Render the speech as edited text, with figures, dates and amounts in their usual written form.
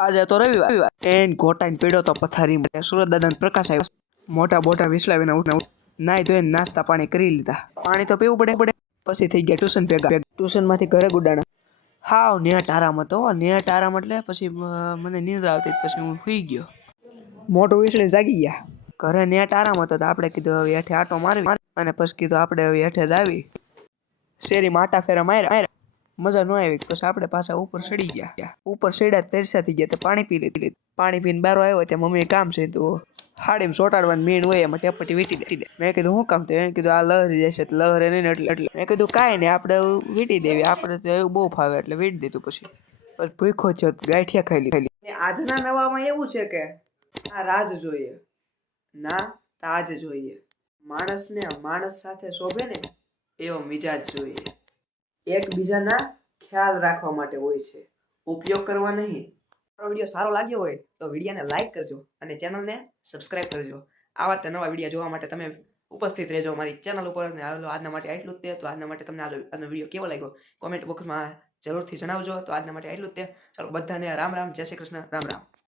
આજે તો રવિવાર એન ઘોટાઈને પીડ્યો તો પથારીમાં સુરત દાદાને પ્રકાશ આવ્યો મોટા બોટા વિસલાવીને નાઈ ધોઈને નાસ્તા પાણી કરી લીધા પાણી તો પીવું પડે પછી થઈ ગયા ટ્યુશન ભેગા ટ્યુશનમાંથી ઘરે ગુડાણા હાવ નેટ આરામ હતો નેટ આરામ એટલે પછી મને નીંદર આવતી પછી હું સુઈ ગયો મોટું વિસળીને જાગી ગયા ઘરે નેટ આરામ હતો તો આપણે કીધું હવે હેઠે આટો મારવી અને પછી કીધું આપણે હવે હેઠે જ આવી શેરીમાં આટા ફેરા માર્યા મજા ન આવી પછી આપણે પાછા ઉપર ચડી ગયા ઉપર ચડ્યા તરસ્યા થઈ ગયા તો પાણી પી લીધું પાણી પીને બારો આવ્યો ત્યાં મમ્મી કામ છે તો હાડીમાં ચોટાડવાની મીણ હોય એમાં ટેપટી વીટી દે મેં કીધું શું કામ થયું એને કીધું આ લહરી જશે તો લહરે નહીં એટલે મેં કીધું કાંઈ નહીં આપણે વીટી દેવી આપણે તો એવું બહુ ફાવે એટલે વીટી દીધું પછી ભૂખો થયો ગાંઠિયા ખાઈ લીધી આજના નવામાં એવું છે કે આ રાજ જોઈએ ના તાજ જોઈએ માણસને માણસ સાથે શોભે ને એવો મિજાજ જોઈએ એકબીજાના ખ્યાલ રાખવા માટે હોય છે ઉપયોગ કરવા નહીં મારો વિડીયો સારો લાગ્યો હોય તો વિડીયોને લાઈક કરજો અને ચેનલને સબસ્ક્રાઇબ કરજો આવા નવા વિડીયો જોવા માટે તમે ઉપસ્થિત રહેજો મારી ચેનલ ઉપર ને આજના માટે આટલું જ તે તો આજના માટે તમને આજનો વિડીયો કેવો લાગ્યો કોમેન્ટ બોક્સમાં જરૂરથી જણાવજો તો આજના માટે આટલું જ તે ચાલો બધાને રામ રામ જય શ્રી કૃષ્ણ રામ રામ